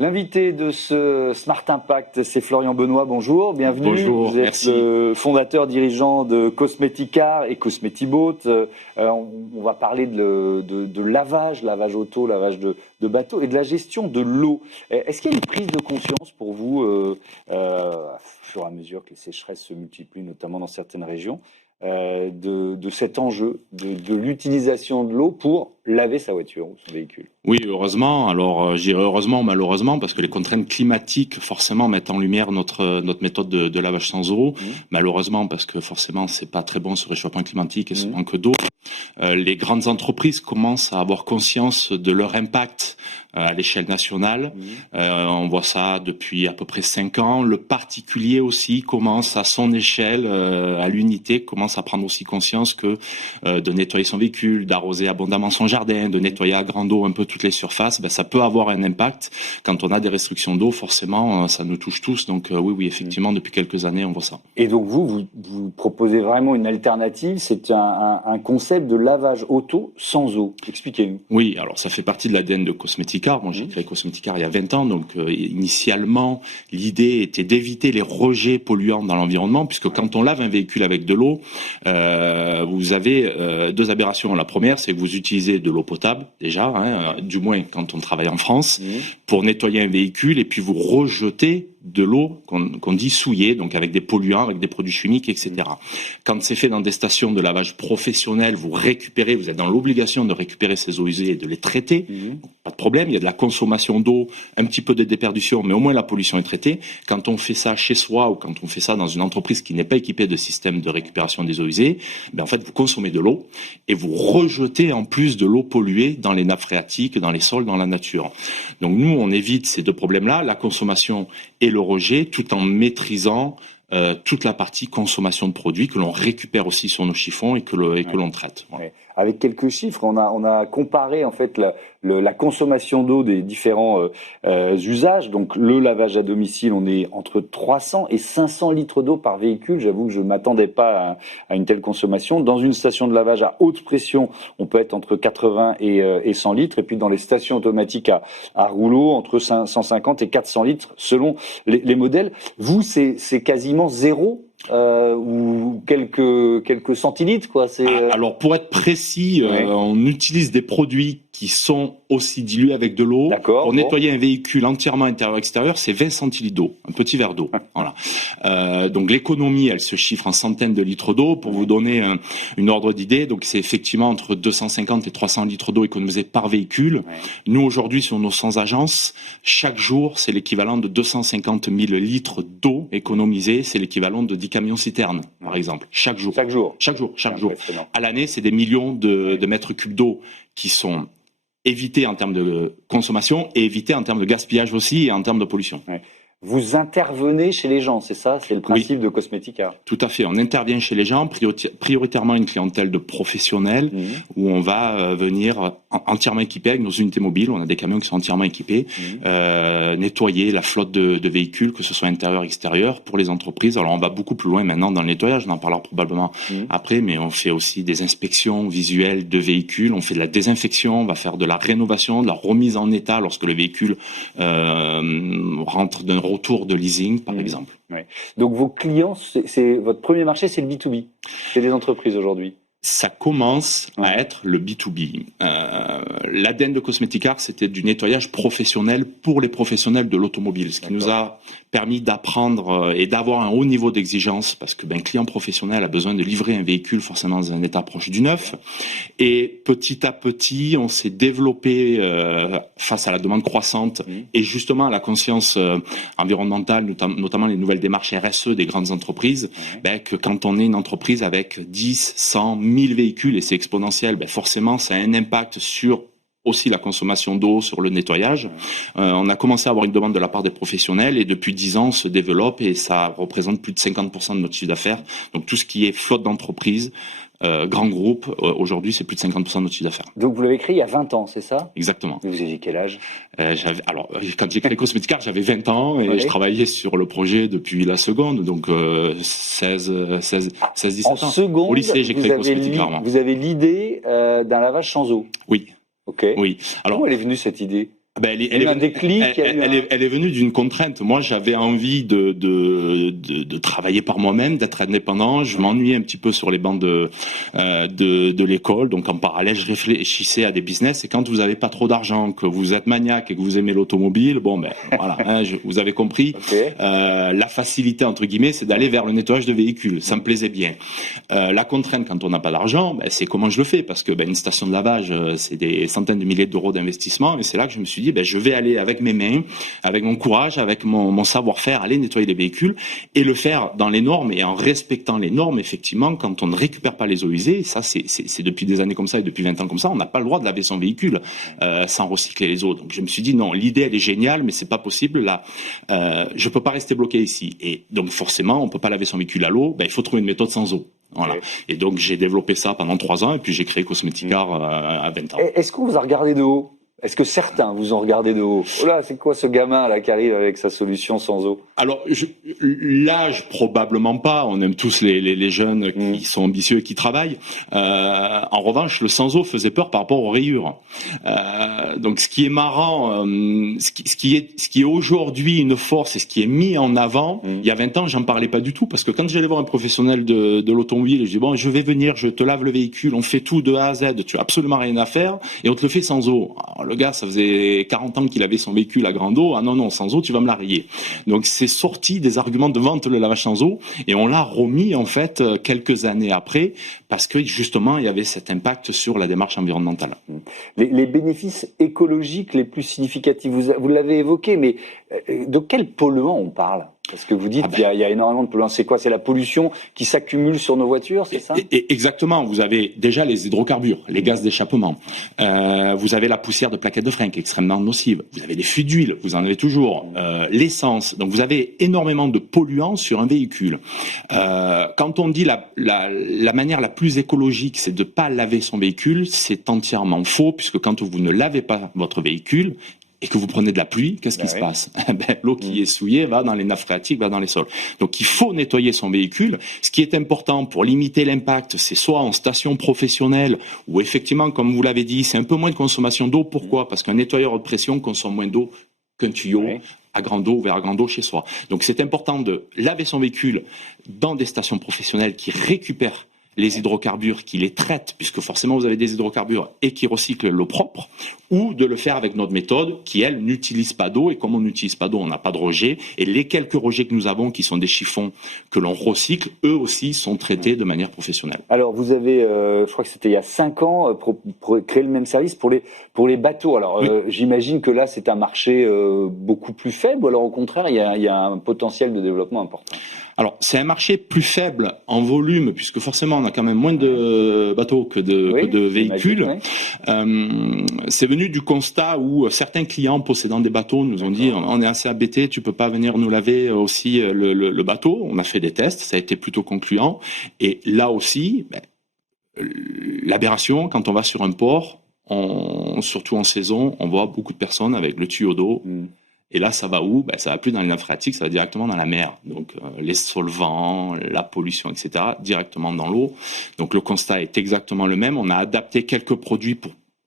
L'invité de ce Smart Impact, c'est Florian Benoît. Bonjour, bienvenue. Bonjour, vous êtes merci. le fondateur, dirigeant de Cosmeticar et Cosmetiboat. On va parler de lavage auto, lavage de bateau et de la gestion de l'eau. Est-ce qu'il y a une prise de conscience pour vous, au fur et à mesure que les sécheresses se multiplient, notamment dans certaines régions, de cet enjeu de l'utilisation de l'eau pour laver sa voiture ou son véhicule? Oui, heureusement. Alors, je dirais heureusement ou malheureusement, parce que les contraintes climatiques, forcément, mettent en lumière notre méthode de lavage sans eau. Malheureusement, parce que forcément, c'est pas très bon ce réchauffement climatique et ce manque d'eau. Les grandes entreprises commencent à avoir conscience de leur impact à l'échelle nationale. On voit ça depuis à peu près 5 ans. Le particulier aussi commence à son échelle, à l'unité, commence à prendre aussi conscience que de nettoyer son véhicule, d'arroser abondamment son jardin, de nettoyer à grande eau un peu toutes les surfaces, ça peut avoir un impact. Quand on a des restrictions d'eau, forcément, ça nous touche tous. Donc oui, effectivement, depuis quelques années, on voit ça. Et donc vous proposez vraiment une alternative, c'est un concept de lavage auto sans eau. Expliquez-nous. Oui, alors ça fait partie de l'ADN de Cosmeticar. Moi, j'ai créé Cosmeticar il y a 20 ans, donc initialement, l'idée était d'éviter les rejets polluants dans l'environnement, puisque quand on lave un véhicule avec de l'eau, vous avez 2 aberrations. La première, c'est que vous utilisez de l'eau potable, déjà, du moins quand on travaille en France, pour nettoyer un véhicule, et puis vous rejetez de l'eau qu'on dit souillée, donc avec des polluants, avec des produits chimiques, etc. Quand c'est fait dans des stations de lavage professionnelles, vous êtes dans l'obligation de récupérer ces eaux usées et de les traiter. Pas de problème, il y a de la consommation d'eau, un petit peu de déperdition, mais au moins la pollution est traitée. Quand on fait ça chez soi ou quand on fait ça dans une entreprise qui n'est pas équipée de système de récupération des eaux usées, en fait, vous consommez de l'eau et vous rejetez en plus de l'eau polluée dans les nappes phréatiques, dans les sols, dans la nature. Donc nous, on évite ces 2 problèmes-là, la consommation et le rejet, tout en maîtrisant toute la partie consommation de produits que l'on récupère aussi sur nos chiffons et que l'on traite. Voilà. Ouais. Avec quelques chiffres, on a comparé en fait la consommation d'eau des différents usages. Donc le lavage à domicile, on est entre 300 et 500 litres d'eau par véhicule. J'avoue que je m'attendais pas à une telle consommation. Dans une station de lavage à haute pression, on peut être entre 80 et 100 litres. Et puis dans les stations automatiques à rouleau, entre 150 et 400 litres selon les modèles. Vous, c'est quasiment zéro. Ou quelques centilitres, quoi. Alors pour être précis, on utilise des produits qui sont aussi dilués avec de l'eau. D'accord, pour nettoyer un véhicule entièrement intérieur-extérieur, c'est 20 centilitres d'eau, un petit verre d'eau. Voilà. Donc l'économie, elle se chiffre en centaines de litres d'eau. Pour vous donner une ordre d'idée, donc c'est effectivement entre 250 et 300 litres d'eau économisés par véhicule. Nous aujourd'hui sur nos 100 agences, chaque jour, c'est l'équivalent de 250 000 litres d'eau économisés. C'est l'équivalent de 10 camions citernes, par exemple, chaque jour. Chaque jour. À l'année, c'est des millions de mètres cubes d'eau qui sont évités en termes de consommation et évités en termes de gaspillage aussi et en termes de pollution. Vous intervenez chez les gens, c'est ça? C'est le principe de Cosmeticar. Tout à fait. On intervient chez les gens, prioritairement une clientèle de professionnels, où on va venir entièrement équipé avec nos unités mobiles. On a des camions qui sont entièrement équipés, nettoyer la flotte de véhicules, que ce soit intérieur, extérieur, pour les entreprises. Alors on va beaucoup plus loin maintenant dans le nettoyage, on en parlera probablement après, mais on fait aussi des inspections visuelles de véhicules, on fait de la désinfection, on va faire de la rénovation, de la remise en état lorsque le véhicule rentre d'un retour de leasing, par exemple. Donc vos clients, votre premier marché, c'est le B2B. C'est des entreprises aujourd'hui. Ça commence à être le B2B. L'ADN de Cosmeticar, c'était du nettoyage professionnel pour les professionnels de l'automobile, ce qui nous a permis d'apprendre et d'avoir un haut niveau d'exigence, parce que client professionnel a besoin de livrer un véhicule forcément dans un état proche du neuf. Et petit à petit, on s'est développé face à la demande croissante et justement à la conscience environnementale, notamment les nouvelles démarches RSE des grandes entreprises, que quand on est une entreprise avec 10, 100, 1000 véhicules, et c'est exponentiel, forcément ça a un impact sur aussi la consommation d'eau, sur le nettoyage. On a commencé à avoir une demande de la part des professionnels et depuis 10 ans on se développe et ça représente plus de 50% de notre chiffre d'affaires. Donc tout ce qui est flotte d'entreprise, grand groupe, aujourd'hui c'est plus de 50% de notre chiffre d'affaires. Donc vous l'avez créé il y a 20 ans, c'est ça? Exactement. Et vous aviez quel âge? Quand j'ai créé Cosmeticar, j'avais 20 ans et je travaillais sur le projet depuis la seconde, donc 16-17 ans. En seconde, au lycée, j'ai créé Cosmeticar. Vous avez l'idée d'un lavage sans eau? Oui. Ok. Oui. Alors, comment elle est venue cette idée? Elle est venue d'une contrainte. Moi, j'avais envie de travailler par moi-même, d'être indépendant. Je m'ennuyais un petit peu sur les bancs de l'école. Donc, en parallèle, je réfléchissais à des business. Et quand vous avez pas trop d'argent, que vous êtes maniaque et que vous aimez l'automobile, voilà, vous avez compris. Okay. La facilité, entre guillemets, c'est d'aller vers le nettoyage de véhicules. Ça me plaisait bien. La contrainte, quand on n'a pas d'argent, c'est comment je le fais. Parce que une station de lavage, c'est des centaines de milliers d'euros d'investissement. Et c'est là que je me suis dit, je vais aller avec mes mains, avec mon courage, avec mon savoir-faire, aller nettoyer les véhicules et le faire dans les normes et en respectant les normes. Effectivement, quand on ne récupère pas les eaux usées, ça c'est depuis des années comme ça et depuis 20 ans comme ça, on n'a pas le droit de laver son véhicule sans recycler les eaux. Donc je me suis dit non, l'idée elle est géniale, mais c'est pas possible là. Je peux pas rester bloqué ici. Et donc forcément, on peut pas laver son véhicule à l'eau. Il faut trouver une méthode sans eau. Voilà. Okay. Et donc j'ai développé ça pendant 3 ans et puis j'ai créé Cosmeticar à 20 ans. Est-ce qu'on vous a regardé de haut ? Est-ce que certains vous ont regardé de haut ? Oh là, c'est quoi ce gamin là qui arrive avec sa solution sans eau ? Alors, l'âge, probablement pas. On aime tous les jeunes qui sont ambitieux et qui travaillent. En revanche, le sans eau faisait peur par rapport aux rayures. Donc, ce qui est marrant, ce qui est aujourd'hui une force et ce qui est mis en avant, il y a 20 ans, j'en parlais pas du tout parce que quand j'allais voir un professionnel de l'automobile, je dis bon, je vais venir, je te lave le véhicule, on fait tout de A à Z, tu as absolument rien à faire et on te le fait sans eau. Alors, le gars, ça faisait 40 ans qu'il avait son véhicule à grande eau. Ah non, sans eau, tu vas me la rayer. Donc, c'est sorti des arguments de vente le lavage sans eau et on l'a remis, en fait, quelques années après parce que, justement, il y avait cet impact sur la démarche environnementale. Les bénéfices écologiques les plus significatifs, vous l'avez évoqué, mais de quel polluant on parle ? Parce que vous dites qu'il y a énormément de polluants. C'est quoi ? C'est la pollution qui s'accumule sur nos voitures, c'est ça ? Exactement. Vous avez déjà les hydrocarbures, les gaz d'échappement. Vous avez la poussière de plaquettes de frein qui est extrêmement nocive. Vous avez les fuites d'huile, vous en avez toujours. L'essence. Donc vous avez énormément de polluants sur un véhicule. Quand on dit la manière la plus écologique, c'est de pas laver son véhicule, c'est entièrement faux puisque quand vous ne lavez pas votre véhicule, et que vous prenez de la pluie, qu'est-ce qui se passe ? L'eau qui est souillée va dans les nappes phréatiques, va dans les sols. Donc il faut nettoyer son véhicule. Ce qui est important pour limiter l'impact, c'est soit en station professionnelle, où effectivement, comme vous l'avez dit, c'est un peu moins de consommation d'eau. Pourquoi ? Parce qu'un nettoyeur haute pression consomme moins d'eau qu'un tuyau à grande eau, vers grande eau chez soi. Donc c'est important de laver son véhicule dans des stations professionnelles qui récupèrent les hydrocarbures, qui les traitent, puisque forcément vous avez des hydrocarbures et qui recyclent l'eau propre, ou de le faire avec notre méthode qui, elle, n'utilise pas d'eau. Et comme on n'utilise pas d'eau, on n'a pas de rejets. Et les quelques rejets que nous avons, qui sont des chiffons que l'on recycle, eux aussi sont traités de manière professionnelle. Alors vous avez, je crois que c'était il y a 5 ans, pour créer le même service pour les bateaux. Alors j'imagine que là c'est un marché beaucoup plus faible, ou alors au contraire il y a un potentiel de développement important. Alors, c'est un marché plus faible en volume, puisque forcément, on a quand même moins de bateaux que de véhicules. C'est venu du constat où certains clients possédant des bateaux nous ont dit, on est assez embêtés, tu peux pas venir nous laver aussi le bateau. On a fait des tests, ça a été plutôt concluant. Et là aussi, l'aberration, quand on va sur un port, surtout en saison, on voit beaucoup de personnes avec le tuyau d'eau. Et là, ça va où ? Ça va plus dans les nappes phréatiques, ça va directement dans la mer. Donc, les solvants, la pollution, etc., directement dans l'eau. Donc, le constat est exactement le même. On a adapté quelques produits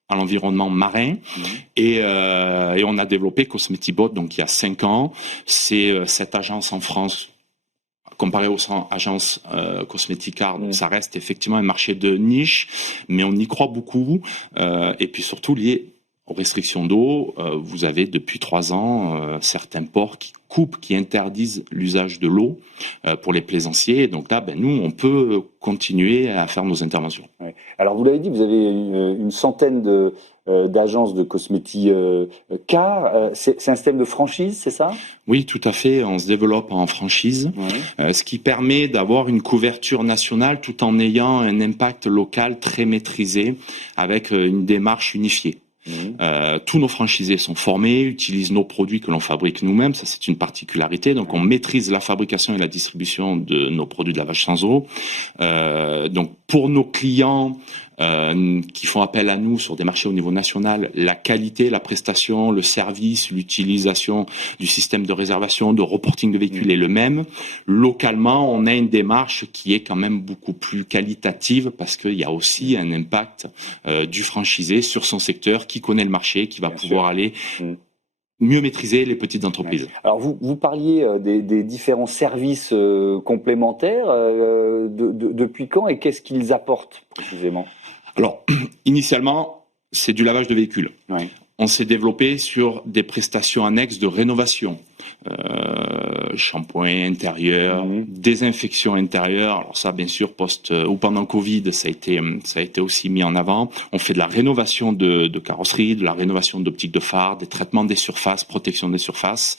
à l'environnement marin et on a développé Cosmetibot, donc il y a 5 ans. C'est cette agence en France, comparé aux agences Cosmeticar, donc ça reste effectivement un marché de niche, mais on y croit beaucoup. Et puis surtout lié aux restrictions d'eau, vous avez depuis 3 ans certains ports qui interdisent l'usage de l'eau pour les plaisanciers. Donc là, nous, on peut continuer à faire nos interventions. Ouais. Alors, vous l'avez dit, vous avez une centaine d'agences de Cosmeticar. C'est un système de franchise, c'est ça ? Oui, tout à fait. On se développe en franchise, ce qui permet d'avoir une couverture nationale tout en ayant un impact local très maîtrisé avec une démarche unifiée. Tous nos franchisés sont formés, utilisent nos produits que l'on fabrique nous-mêmes, ça c'est une particularité. Donc on maîtrise la fabrication et la distribution de nos produits de lavage sans eau. Donc pour nos clients qui font appel à nous sur des marchés au niveau national, la qualité, la prestation, le service, l'utilisation du système de réservation, de reporting de véhicules est le même. Localement, on a une démarche qui est quand même beaucoup plus qualitative parce qu'il y a aussi un impact du franchisé sur son secteur, qui connaît le marché, qui va pouvoir aller mieux maîtriser les petites entreprises. Alors vous parliez des différents services complémentaires. Depuis quand et qu'est-ce qu'ils apportent précisément? Alors, initialement, c'est du lavage de véhicules. Oui. On s'est développé sur des prestations annexes de rénovation. Shampoing intérieur, désinfection intérieure. Alors ça, bien sûr, ou pendant Covid, ça a été aussi mis en avant. On fait de la rénovation de carrosserie, de la rénovation d'optiques de phare, des traitements des surfaces, protection des surfaces.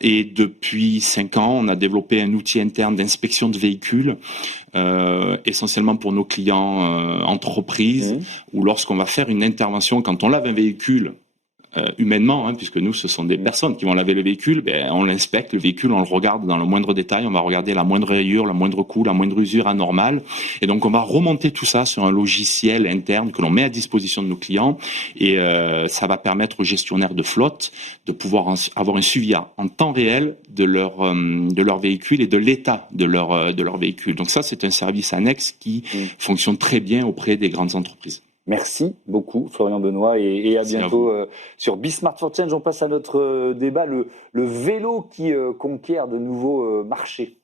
Et depuis 5 ans, on a développé un outil interne d'inspection de véhicules, essentiellement pour nos clients entreprises, où lorsqu'on va faire une intervention, quand on lave un véhicule, humainement, puisque nous, ce sont des personnes qui vont laver le véhicule, on l'inspecte, le véhicule, on le regarde dans le moindre détail, on va regarder la moindre rayure, la moindre coup, la moindre usure anormale, et donc on va remonter tout ça sur un logiciel interne que l'on met à disposition de nos clients, et ça va permettre aux gestionnaires de flotte de pouvoir avoir un suivi en temps réel de leur véhicule et de l'état de leur véhicule. Donc ça, c'est un service annexe qui fonctionne très bien auprès des grandes entreprises. Merci beaucoup, Florian Benoît, et à bientôt sur Bismart for Change. On passe à notre débat, le vélo qui conquiert de nouveaux marchés.